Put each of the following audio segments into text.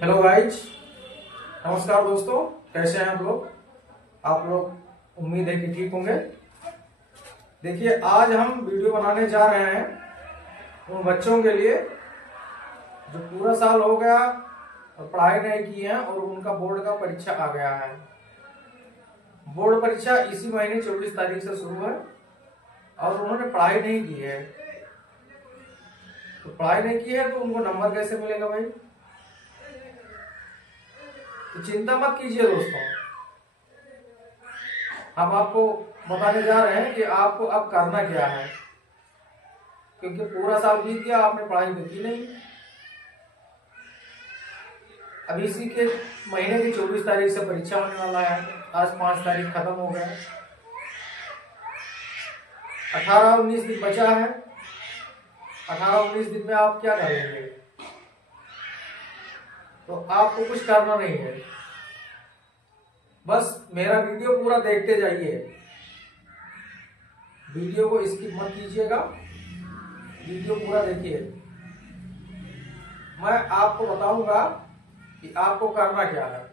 Hello guys, नमस्कार दोस्तों। कैसे हैं आप लोग उम्मीद है कि ठीक होंगे। देखिए, आज हम वीडियो बनाने जा रहे हैं उन बच्चों के लिए जो पूरा साल हो गया और पढ़ाई नहीं की है और उनका बोर्ड का परीक्षा आ गया है। बोर्ड परीक्षा इसी महीने 24 तारीख से शुरू है और उन्होंने पढ़ाई नहीं की है। तो पढ़ाई नहीं की है तो उनको नंबर कैसे मिलेगा भाई? तो चिंता मत कीजिए दोस्तों, हम आपको बताने जा रहे हैं कि आपको अब करना क्या है, क्योंकि पूरा साल बीत गया, आपने पढ़ाई तो की नहीं। अभी इसी के महीने की 24 तारीख से परीक्षा होने वाला है। आज 5 तारीख खत्म हो गया, 18-19 दिन बचा है। 18-19 दिन में आप क्या करेंगे? तो आपको कुछ करना नहीं है, बस मेरा वीडियो पूरा देखते जाइए। वीडियो को स्किप मत कीजिएगा, वीडियो पूरा देखिए। मैं आपको बताऊंगा कि आपको करना क्या है,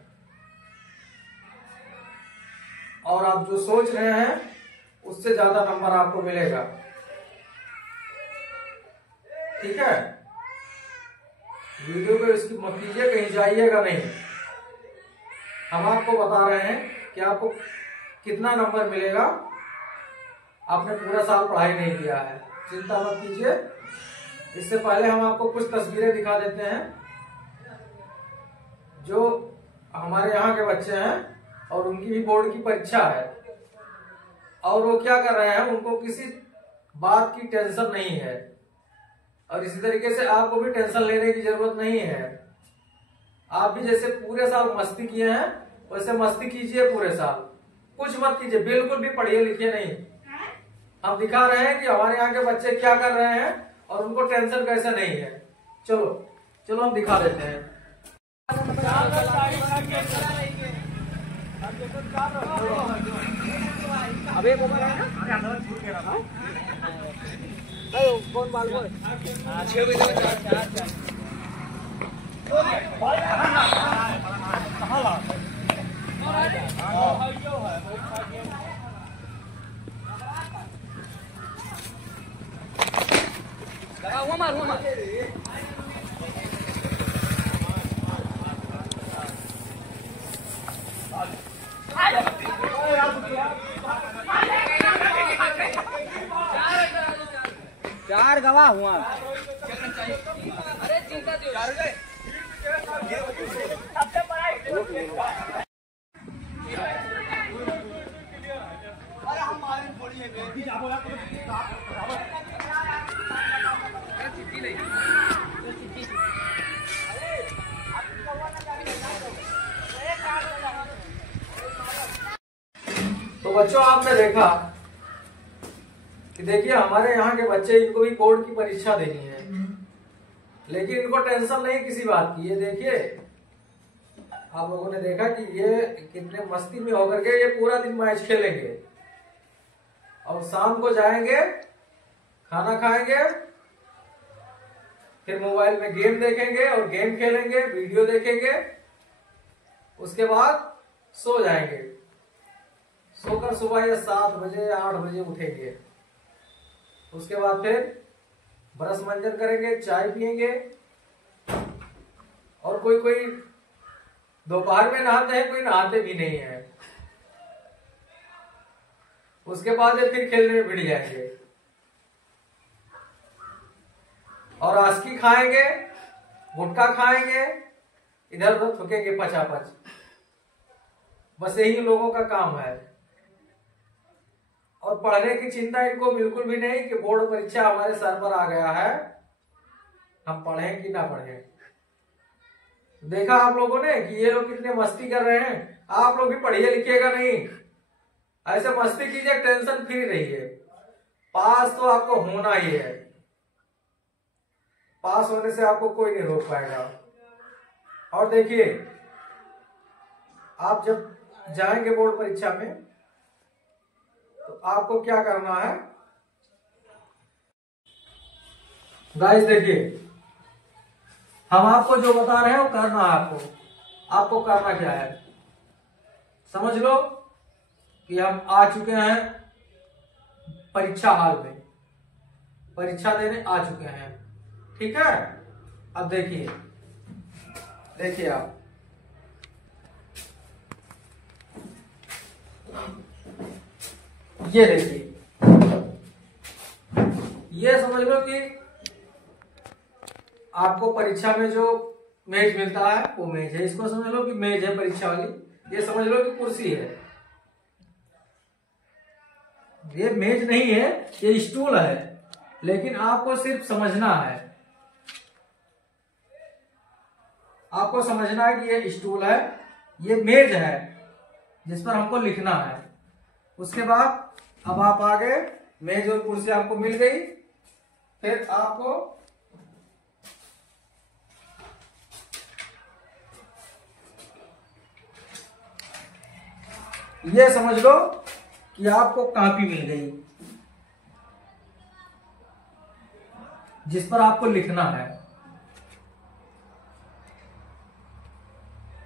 और आप जो सोच रहे हैं उससे ज्यादा नंबर आपको मिलेगा। ठीक है, वीडियो को स्किप मत कीजिए, कहीं जाइएगा नहीं। हम आपको बता रहे हैं कि आपको कितना नंबर मिलेगा। आपने पूरा साल पढ़ाई नहीं किया है, चिंता मत कीजिए। इससे पहले हम आपको कुछ तस्वीरें दिखा देते हैं जो हमारे यहाँ के बच्चे हैं और उनकी भी बोर्ड की परीक्षा है, और वो क्या कर रहे हैं, उनको किसी बात की टेंशन नहीं है। और इसी तरीके से आपको भी टेंशन लेने की जरूरत नहीं है। आप भी जैसे पूरे साल मस्ती किए हैं वैसे मस्ती कीजिए पूरे साल, कुछ मत कीजिए, बिल्कुल भी पढ़िए लिखिए नहीं। हम दिखा रहे हैं कि हमारे यहाँ के बच्चे क्या कर रहे हैं और उनको टेंशन कैसे नहीं है। चलो चलो हम दिखा देते हैं। अबे कौन बाल बोल 6 बजे 4 हुआ चार गवाह हुआ। अरे चिंता तो बच्चों, आपने देखा कि देखिए हमारे यहाँ के बच्चे, इनको भी बोर्ड की परीक्षा देनी है, लेकिन इनको टेंशन नहीं किसी बात की। ये देखिए, आप लोगों ने देखा कि ये कितने मस्ती में होकर के ये पूरा दिन मैच खेलेंगे और शाम को जाएंगे, खाना खाएंगे, फिर मोबाइल में गेम देखेंगे और गेम खेलेंगे, वीडियो देखेंगे, उसके बाद सो जाएंगे। सोकर सुबह या 7 बजे 8 बजे उठेंगे। उसके बाद फिर ब्रश मंजन करेंगे, चाय पियेंगे, और कोई कोई दोपहर में नहाते हैं, कोई नहाते भी नहीं है। उसके बाद ये फिर खेलने में भिड़ जाएंगे और आस्की खाएंगे, गुटखा खाएंगे, इधर उधर थूकेंगे पचापच। बस यही लोगों का काम है, और पढ़ने की चिंता इनको बिल्कुल भी नहीं कि बोर्ड परीक्षा हमारे सर पर आ गया है, हम पढ़ें कि ना पढ़ें। देखा आप लोगों ने कि ये लोग कितने मस्ती कर रहे हैं। आप लोग भी पढ़िए लिखिएगा नहीं, ऐसे मस्ती कीजिए, टेंशन फ्री रहिए। पास तो आपको होना ही है, पास होने से आपको कोई नहीं रोक पाएगा। और देखिए, आप जब जाएंगे बोर्ड परीक्षा में तो आपको क्या करना है गाइस। देखिए, हम आपको जो बता रहे हैं वो करना है। आपको करना क्या है, समझ लो कि हम आ चुके हैं परीक्षा हाल में, परीक्षा देने आ चुके हैं। ठीक है, अब देखिए आप ये देखिए, ये समझ लो कि आपको परीक्षा में जो मेज मिलता है वो मेज है। इसको समझ लो कि मेज है परीक्षा वाली। ये समझ लो कि कुर्सी है। ये मेज नहीं है, ये स्टूल है, लेकिन आपको सिर्फ समझना है। आपको समझना है कि ये स्टूल है, ये मेज है जिस पर हमको लिखना है। उसके बाद अब आप आगे, मेज और कुर्सी आपको मिल गई, फिर आपको ये समझ लो कि आपको कॉपी मिल गई जिस पर आपको लिखना है।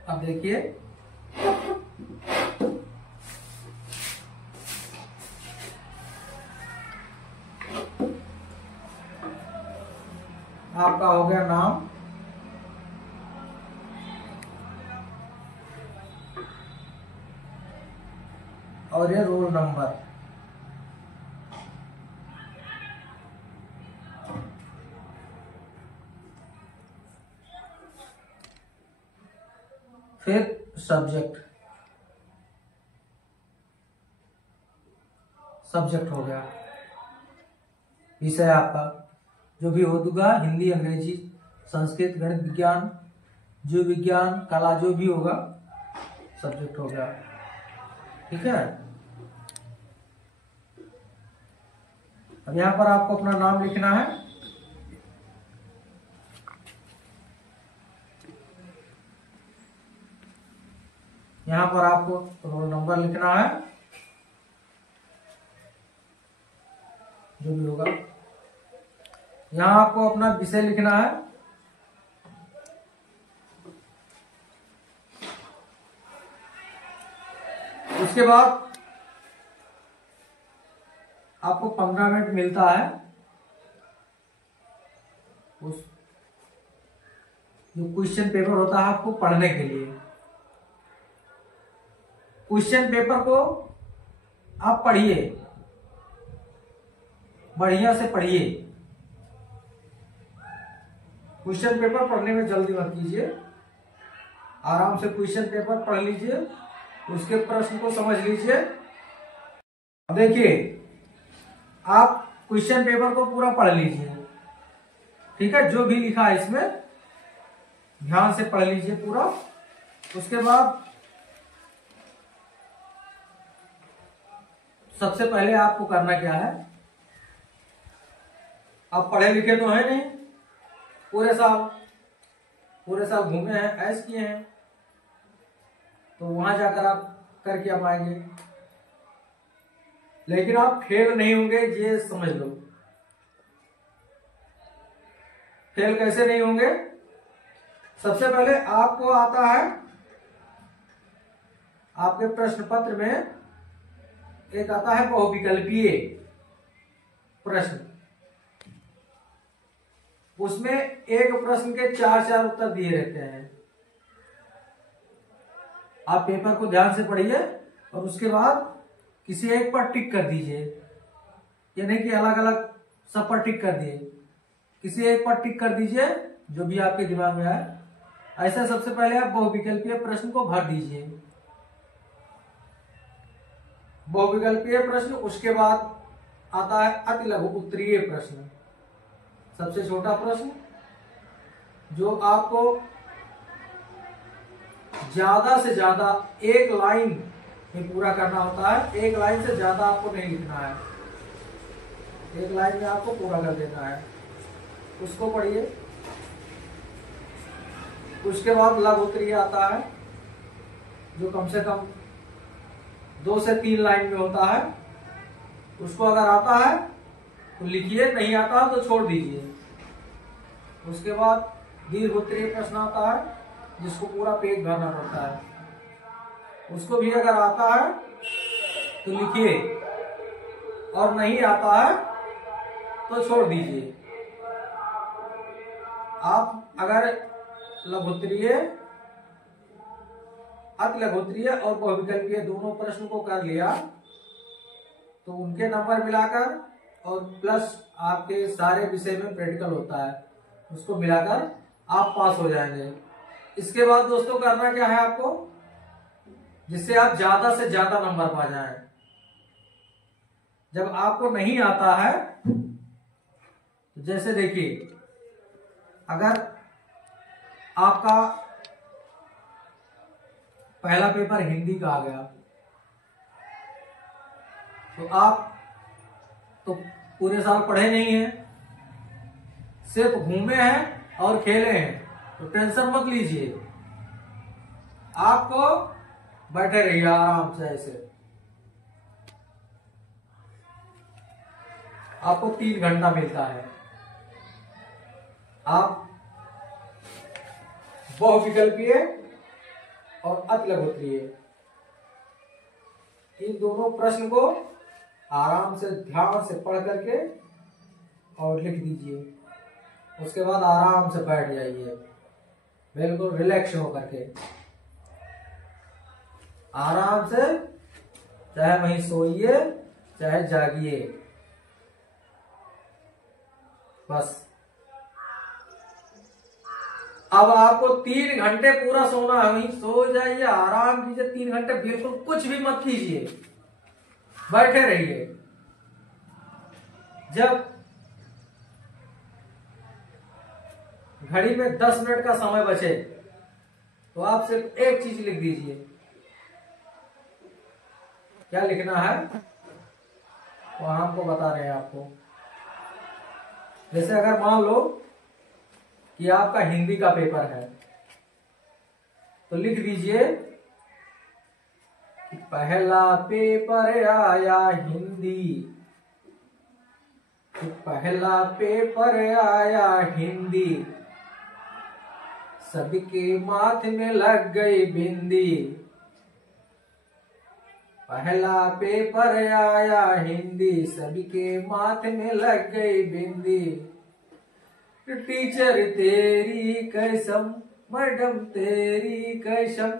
अब देखिए, आपका हो गया नाम, और ये रोल नंबर। फिर सब्जेक्ट हो गया। विषय आपका जो भी होगा, हिंदी, अंग्रेजी, संस्कृत, गणित, विज्ञान, जीव विज्ञान, कला, जो भी होगा सब्जेक्ट हो गया। ठीक है, अब यहां पर आपको अपना नाम लिखना है। यहां पर आपको रोल नंबर लिखना है, जो भी होगा। यहां आपको अपना विषय लिखना है। उसके बाद आपको 15 मिनट मिलता है उस जो क्वेश्चन पेपर होता है आपको पढ़ने के लिए। क्वेश्चन पेपर को आप पढ़िए, बढ़िया से पढ़िए। क्वेश्चन पेपर पढ़ने में जल्दी मत कीजिए, आराम से क्वेश्चन पेपर पढ़ लीजिए, उसके प्रश्न को समझ लीजिए। अब देखिए, आप क्वेश्चन पेपर को पूरा पढ़ लीजिए। ठीक है, जो भी लिखा है इसमें ध्यान से पढ़ लीजिए पूरा। उसके बाद सबसे पहले आपको करना क्या है, आप पढ़े लिखे तो है नहीं, पूरे साल घूमे हैं, ऐश किए हैं, तो वहां जाकर आप करके आप आएंगे, लेकिन आप फेल नहीं होंगे, ये समझ लो। फेल कैसे नहीं होंगे? सबसे पहले आपको आता है, आपके प्रश्न पत्र में एक आता है बहुविकल्पीय प्रश्न। उसमें एक प्रश्न के 4 उत्तर दिए रहते हैं। आप पेपर को ध्यान से पढ़िए और उसके बाद किसी एक पर टिक कर दीजिए। ये नहीं कि अलग अलग सब पर टिक कर दिए, किसी एक पर टिक कर दीजिए जो भी आपके दिमाग में आए। ऐसा सबसे पहले आप बहुविकल्पीय प्रश्न को भर दीजिए, बहुविकल्पीय प्रश्न। उसके बाद आता है अति लघु उत्तरीय प्रश्न, सबसे छोटा प्रश्न जो आपको ज्यादा से ज्यादा एक लाइन में पूरा करना होता है। एक लाइन से ज्यादा आपको नहीं लिखना है, एक लाइन में आपको पूरा कर देना है। उसको पढ़िए। उसके बाद लघु उत्तरीय आता है जो कम से कम 2 से 3 लाइन में होता है। उसको अगर आता है तो लिखिए, नहीं आता तो छोड़ दीजिए। उसके बाद दीर्घ उत्तरीय प्रश्न आता है जिसको पूरा पेज भरना पड़ता है, उसको भी अगर आता है तो लिखिए और नहीं आता है तो छोड़ दीजिए। आप अगर लघुत्तरीय, अति लघुत्तरीय और बहुविकल्पीय दोनों प्रश्न को कर लिया तो उनके नंबर मिलाकर और प्लस आपके सारे विषय में प्रैक्टिकल होता है उसको मिलाकर आप पास हो जाएंगे। इसके बाद दोस्तों करना क्या है आपको, जिससे आप ज्यादा से ज्यादा नंबर पा जाएं। जब आपको नहीं आता है तो जैसे देखिए, अगर आपका पहला पेपर हिंदी का आ गया तो आप तो पूरे साल पढ़े नहीं हैं, सिर्फ घूमे हैं और खेले हैं, तो टेंशन मत लीजिए। आपको बैठे रहिए आराम से, ऐसे आपको 3 घंटा मिलता है। आप बहुविकल्पीय और अति लघुत्तरीय इन दोनों प्रश्न को आराम से ध्यान से पढ़ करके और लिख दीजिए। उसके बाद आराम से बैठ जाइए, बिल्कुल रिलैक्स हो करके आराम से, चाहे वहीं सोइए चाहे जागिए, बस। अब आपको 3 घंटे पूरा सोना है, वहीं सो जाइए, आराम कीजिए 3 घंटे, बिल्कुल कुछ भी मत कीजिए, बैठे रहिए। जब घड़ी में 10 मिनट का समय बचे तो आप सिर्फ एक चीज लिख दीजिए। क्या लिखना है वो हमको बता रहे हैं आपको। जैसे अगर मान लो कि आपका हिंदी का पेपर है तो लिख दीजिए कि पहला पेपर आया हिंदी, कि पहला पेपर आया हिंदी, सबके माथे में लग गई बिंदी। पहला पेपर आया हिंदी, सबके माथे में लग गई बिंदी। टीचर तेरी कसम, मैडम तेरी कसम,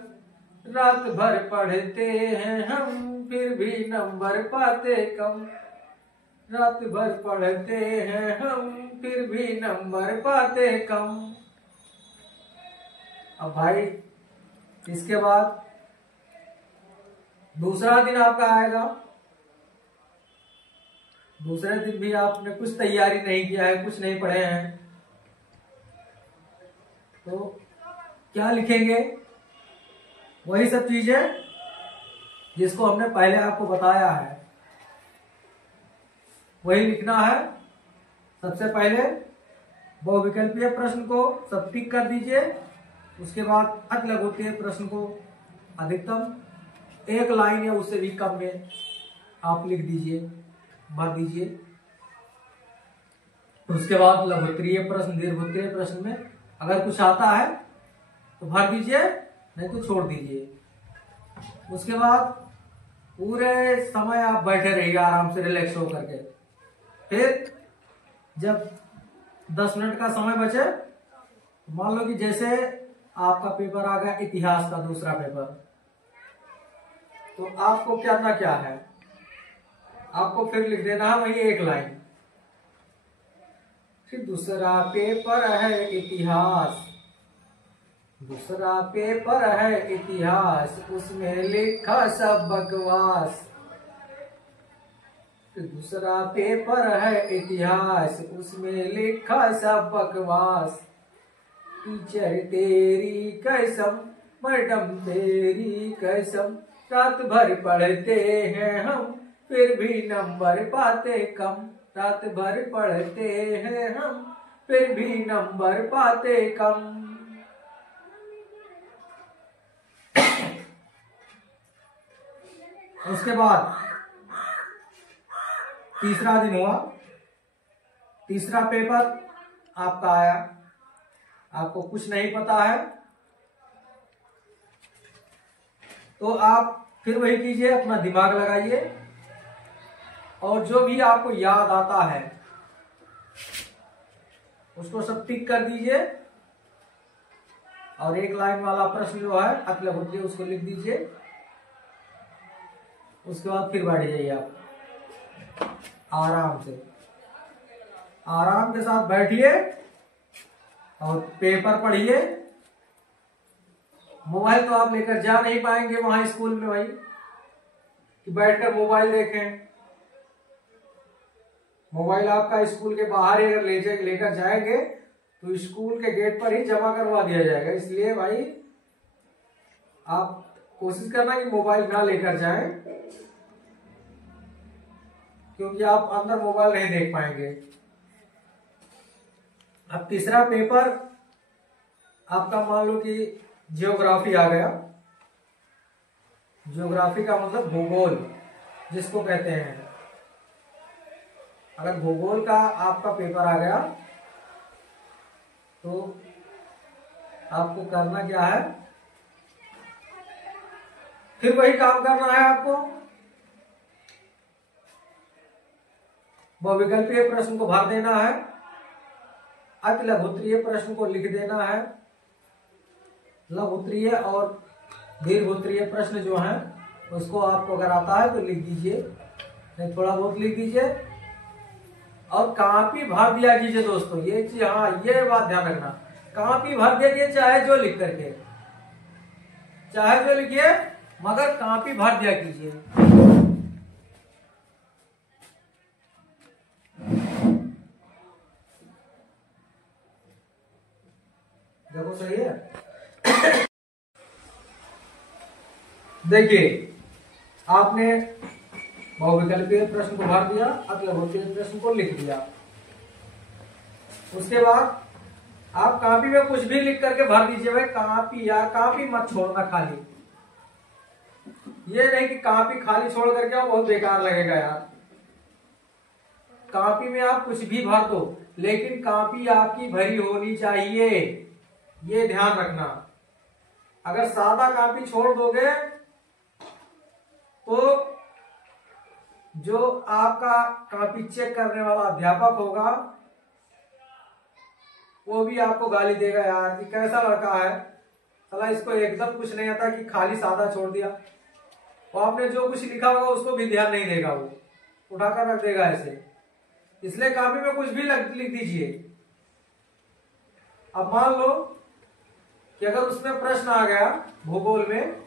रात भर पढ़ते हैं हम फिर भी नंबर पाते कम। रात भर पढ़ते हैं हम फिर भी नंबर पाते कम। अब भाई इसके बाद दूसरा दिन आपका आएगा। दूसरे दिन भी आपने कुछ तैयारी नहीं किया है, कुछ नहीं पढ़े हैं, तो क्या लिखेंगे? वही सब चीजें जिसको हमने पहले आपको बताया है वही लिखना है। सबसे पहले बहुविकल्पीय प्रश्न को सब टिक कर दीजिए। उसके बाद अति लघुत्तरीय प्रश्न को अधिकतम 1 लाइन या उससे भी कम में आप लिख दीजिए, भर दीजिए। उसके बाद लघुत्तरीय प्रश्न, दीर्घोत्तरीय प्रश्न में अगर कुछ आता है तो भर दीजिए, नहीं तो छोड़ दीजिए। उसके बाद पूरे समय आप बैठे रहिए आराम से, रिलैक्स होकर के। फिर जब 10 मिनट का समय बचे, मान लो कि जैसे आपका पेपर आ गया इतिहास का दूसरा पेपर, तो आपको करना क्या है, आपको फिर लिख देना है वही 1 लाइन। फिर दूसरा पेपर है इतिहास, दूसरा पेपर है इतिहास, उसमें लिखा सब बकवास। दूसरा पेपर है इतिहास, उसमें लिखा सब बकवास। टीचर तेरी कसम, मैडम तेरी कसम, रात भर पढ़ते हैं हम फिर भी नंबर पाते कम। रात भर पढ़ते हैं हम फिर भी नंबर पाते कम। उसके बाद तीसरा दिन हुआ, तीसरा पेपर आपका आया। आपको कुछ नहीं पता है तो आप फिर वही कीजिए, अपना दिमाग लगाइए और जो भी आपको याद आता है उसको सब टिक कर दीजिए और एक लाइन वाला प्रश्न जो है अगले बुद्धि उसको लिख दीजिए। उसके बाद फिर बैठ जाइए आप आराम से, आराम के साथ बैठिए और पेपर पढ़िए। मोबाइल तो आप लेकर जा नहीं पाएंगे वहां स्कूल में भाई कि बैठकर मोबाइल देखें। मोबाइल आपका स्कूल के बाहर ही अगर लेकर जाएंगे तो स्कूल के गेट पर ही जमा करवा दिया जाएगा। इसलिए भाई आप कोशिश करना कि मोबाइल ना लेकर जाएं, क्योंकि आप अंदर मोबाइल नहीं देख पाएंगे। अब तीसरा पेपर आपका मान लो कि जियोग्राफी आ गया। जियोग्राफी का मतलब भूगोल जिसको कहते हैं। अगर भूगोल का आपका पेपर आ गया तो आपको करना क्या है, फिर वही काम करना है आपको। बहुविकल्पीय प्रश्न को भर देना है, अति लघुत्तरीय प्रश्न को लिख देना है। लघुत्तरीय और दीर्घोत्तरीय प्रश्न जो है उसको आपको अगर आता है तो लिख दीजिए, नहीं थोड़ा बहुत लिख दीजिए और कॉपी भर दिया कीजिए दोस्तों। ये चीज, हाँ ये बात ध्यान रखना, कॉपी भर दीजिए चाहे जो लिख करके, चाहे जो लिखिए मगर कॉपी भर दिया कीजिए। देखो सही है। देखिए आपने बहुविकल्पीय प्रश्न को भर दिया, अतिलघुत्तरीय प्रश्न को लिख दिया। उसके बाद आप कॉपी में कुछ भी लिख करके भर दीजिए भाई। कॉपी यार कॉपी मत छोड़ना खाली। ये नहीं कि कॉपी खाली छोड़ करके आप बहुत बेकार लगेगा यार। कॉपी में आप कुछ भी भर दो लेकिन कॉपी आपकी भरी होनी चाहिए, ये ध्यान रखना। अगर सादा कॉपी छोड़ दोगे तो जो आपका कॉपी चेक करने वाला अध्यापक होगा वो भी आपको गाली देगा यार कि कैसा लड़का है, साला इसको एकदम कुछ नहीं आता कि खाली सादा छोड़ दिया। और आपने जो कुछ लिखा होगा उसको भी ध्यान नहीं देगा, वो उठाकर रख देगा ऐसे। इसलिए कॉपी में कुछ भी लिख दीजिए। अब मान लो कि अगर उसमें प्रश्न आ गया भूगोल में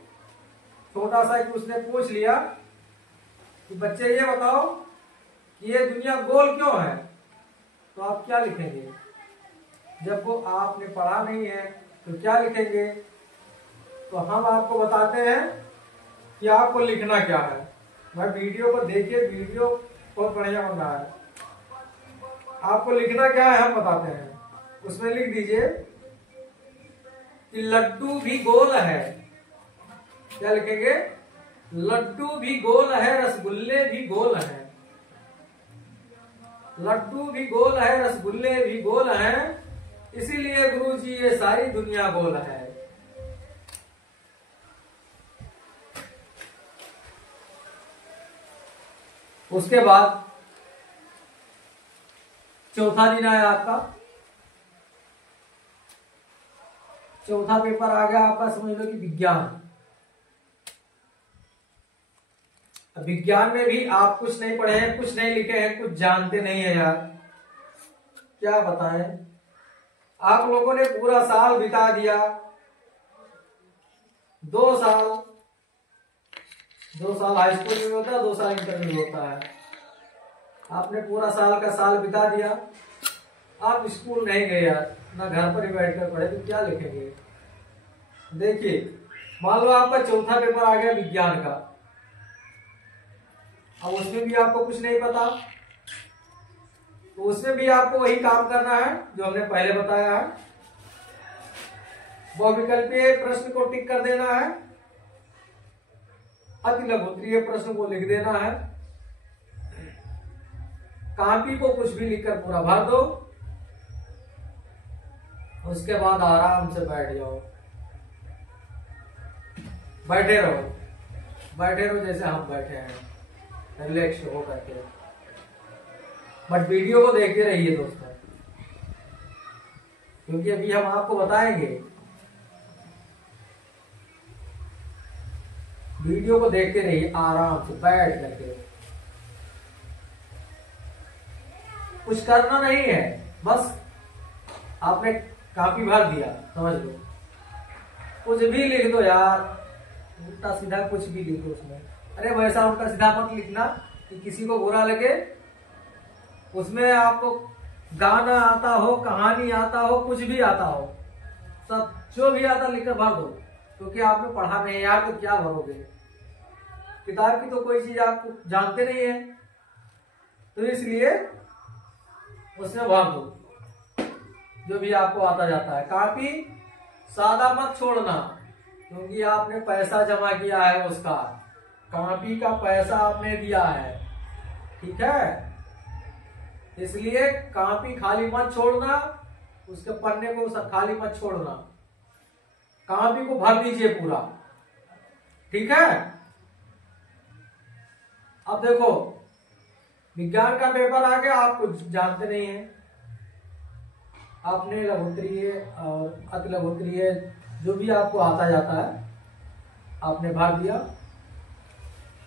छोटा सा कि उसने पूछ लिया कि बच्चे ये बताओ कि ये दुनिया गोल क्यों है, तो आप क्या लिखेंगे? जब वो आपने पढ़ा नहीं है तो क्या लिखेंगे? तो हम आपको बताते हैं कि आपको लिखना क्या है। भाई वीडियो को देखिए, वीडियो बहुत बढ़िया बन रहा है। आपको लिखना क्या है हम बताते हैं। उसमें लिख दीजिए कि लड्डू भी गोल है। क्या लिखेंगे? लड्डू भी गोल है, रसगुल्ले भी गोल हैं। लड्डू भी गोल है, रसगुल्ले भी गोल हैं, इसीलिए गुरुजी ये सारी दुनिया गोल है। उसके बाद चौथा दिन आया आपका, चौथा पेपर आ गया आपका, समझ लो कि विज्ञान। विज्ञान में भी आप कुछ नहीं पढ़े हैं, कुछ नहीं लिखे हैं, कुछ जानते नहीं है यार, क्या बताएं। आप लोगों ने पूरा साल बिता दिया, 2 साल, 2 साल हाई स्कूल में होता है, 2 साल इंटर में होता है। आपने पूरा साल का साल बिता दिया, आप स्कूल नहीं गए यार, ना घर पर ही बैठकर पढ़े, तो क्या लिखेंगे? देखिए मान लो आपका चौथा पेपर आ गया विज्ञान का। अब उसमें भी आपको कुछ नहीं पता, तो उसमें भी आपको वही काम करना है जो हमने पहले बताया है। बहुविकल्पीय प्रश्न को टिक कर देना है, अति लघुत्तरीय प्रश्न को लिख देना है, कॉपी को कुछ भी लिखकर पूरा भर दो उसके बाद आराम से बैठ जाओ, बैठे रहो, बैठे रहो जैसे हम बैठे हैं, रिलैक्स हो करके। बट वीडियो को देखते रहिए दोस्तों, क्योंकि अभी हम आपको बताएंगे, वीडियो को देखते रहिए आराम से बैठ करके। कुछ करना नहीं है, बस आपने कॉपी भर दिया, समझ लो, कुछ भी लिख दो यार, उल्टा सीधा कुछ भी लिखो उसमें। अरे वैसा उल्टा सीधा मत लिखना कि किसी को बुरा लगे। उसमें आपको गाना आता हो, कहानी आता हो, कुछ भी आता हो, सब जो भी आता लिखकर भर दो, क्योंकि आपने पढ़ा नहीं यार, तो क्या भरोगे। किताब की तो कोई चीज आप जानते नहीं है, तो इसलिए उसमें भर दो जो भी आपको आता जाता है। कॉपी सादा मत छोड़ना, क्योंकि आपने पैसा जमा किया है, उसका कॉपी का पैसा आपने दिया है, ठीक है। इसलिए कॉपी खाली मत छोड़ना, उसके पन्ने को खाली मत छोड़ना, कॉपी को भर दीजिए पूरा, ठीक है। अब देखो, विज्ञान का पेपर आ गया, आप कुछ जानते नहीं है, आपने लघुत्तरीय और अति लघुत्तरीय जो भी आपको आता जाता है आपने भर दिया।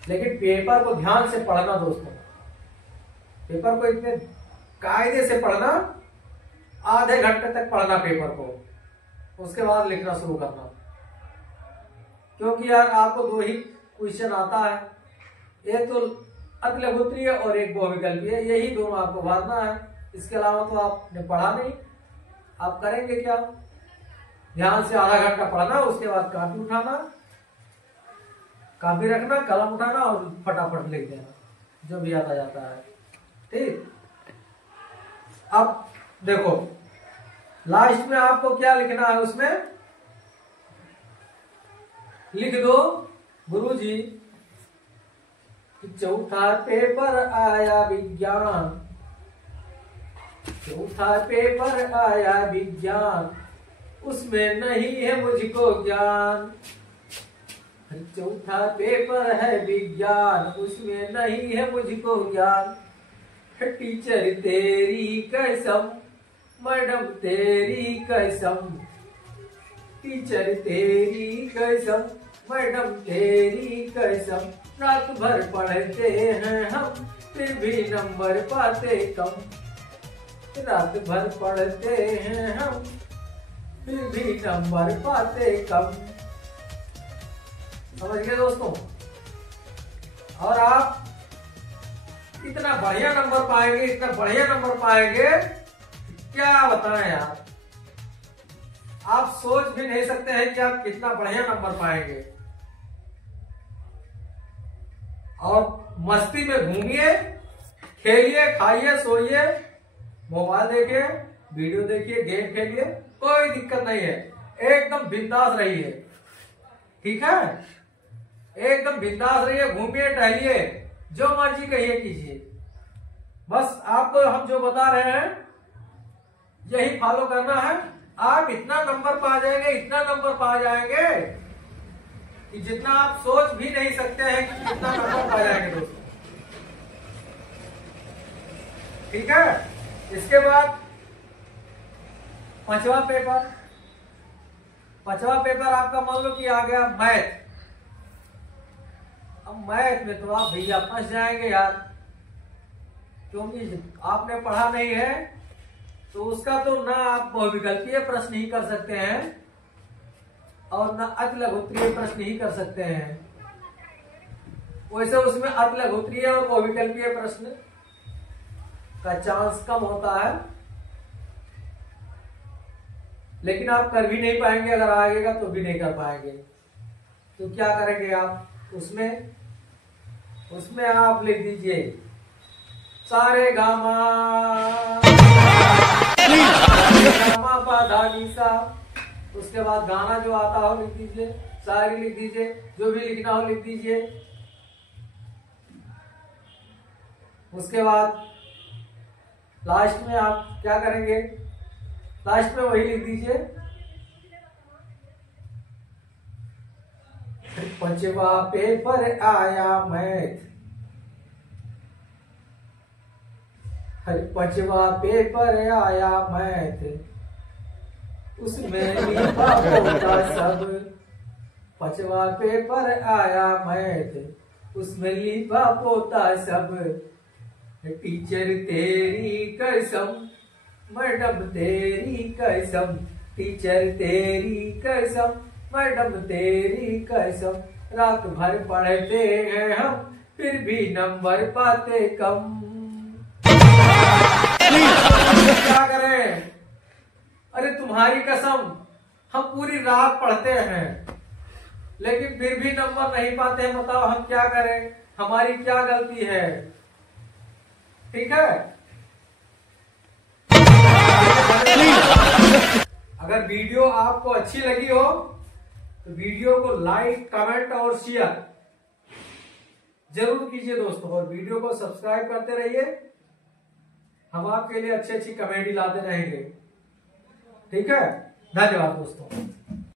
लेकिन पेपर को ध्यान से पढ़ना दोस्तों, पेपर को इतने कायदे से पढ़ना, आधे घंटे तक पढ़ना पेपर को, उसके बाद लिखना शुरू करना। क्योंकि यार आपको दो ही क्वेश्चन आता है, एक तो अति लघुत्तरीय और एक बहुविकल्पीय, यही दोनों आपको भरना है। इसके अलावा तो आपने पढ़ा नहीं, आप करेंगे क्या। ध्यान से आधा घंटा पढ़ना, उसके बाद कॉपी उठाना, कॉपी रखना, कलम उठाना और फटाफट लिख देना जो भी आता जाता है, ठीक। अब देखो लास्ट में आपको क्या लिखना है, उसमें लिख दो गुरुजी चौथा पेपर आया विज्ञान, चौथा पेपर आया विज्ञान, उसमें नहीं है मुझको ज्ञान। चौथा पेपर है विज्ञान, उसमें नहीं है मुझको ज्ञान। टीचर तेरी कसम, मैडम तेरी कसम, टीचर तेरी कसम, मैडम तेरी कसम। रात भर पढ़ते हैं हम, फिर भी नंबर पाते कम। रात भर पढ़ते हैं हम, फिर भी नंबर पाते कम। समझ गए दोस्तों। और आप इतना बढ़िया नंबर पाएंगे, इतना बढ़िया नंबर पाएंगे, क्या बताएं यार, आप सोच भी नहीं सकते हैं कि आप कितना बढ़िया नंबर पाएंगे। और मस्ती में घूमिए, खेलिए, खाइए, सोइए, मोबाइल देखिए, वीडियो देखिए, गेम खेलिए, कोई दिक्कत नहीं है, एकदम बिंदास रहिए, ठीक है। एकदम बिंदास रहिए, घूमिए, टहलिए, जो मर्जी कहिए कीजिए। बस आपको हम जो बता रहे हैं यही फॉलो करना है। आप इतना नंबर पा जाएंगे, इतना नंबर पा जाएंगे कि जितना आप सोच भी नहीं सकते हैं कि कितना नंबर पा जाएंगे दोस्तों, ठीक है। इसके बाद पांचवा पेपर आपका मान लो कि आ गया मैथ। अब मैथ में तो आप भैया फंस जाएंगे यार, क्योंकि आपने पढ़ा नहीं है, तो उसका तो ना आप बहुविकल्पीय प्रश्न ही कर सकते हैं और ना अति लघुत्तरीय प्रश्न ही कर सकते हैं। वैसे उसमें अति लघुत्तरीय और बहुविकल्पीय प्रश्न का चांस कम होता है, लेकिन आप कर भी नहीं पाएंगे, अगर आएगा तो भी नहीं कर पाएंगे। तो क्या करेंगे आप, उसमें आप लिख दीजिए सारे गामा पा धा नी सा। उसके बाद गाना जो आता हो लिख दीजिए, शायरी लिख दीजिए, जो भी लिखना हो लिख दीजिए। उसके बाद लास्ट में आप क्या करेंगे, लास्ट में वही लिख दीजिए। 5वां पेपर आया मैथ, 5वां पेपर आया मैथ, उसमें लिखा होता सब। 5वां पेपर आया मैथ, उसमें लिखा पोता सब। टीचर तेरी कसम, मैडम तेरी कसम, टीचर तेरी कसम, मैडम तेरी कसम। रात भर पढ़ते हैं हम, फिर भी नंबर पाते कम। क्या करें? अरे तुम्हारी कसम, हम पूरी रात पढ़ते हैं लेकिन फिर भी नंबर नहीं पाते हैं। बताओ हम क्या करें? हमारी क्या गलती है? ठीक है। अगर वीडियो आपको अच्छी लगी हो तो वीडियो को लाइक, कमेंट और शेयर जरूर कीजिए दोस्तों, और वीडियो को सब्सक्राइब करते रहिए। हम आपके लिए अच्छी अच्छी कमेडी लाते रहेंगे। ठीक है, धन्यवाद दोस्तों।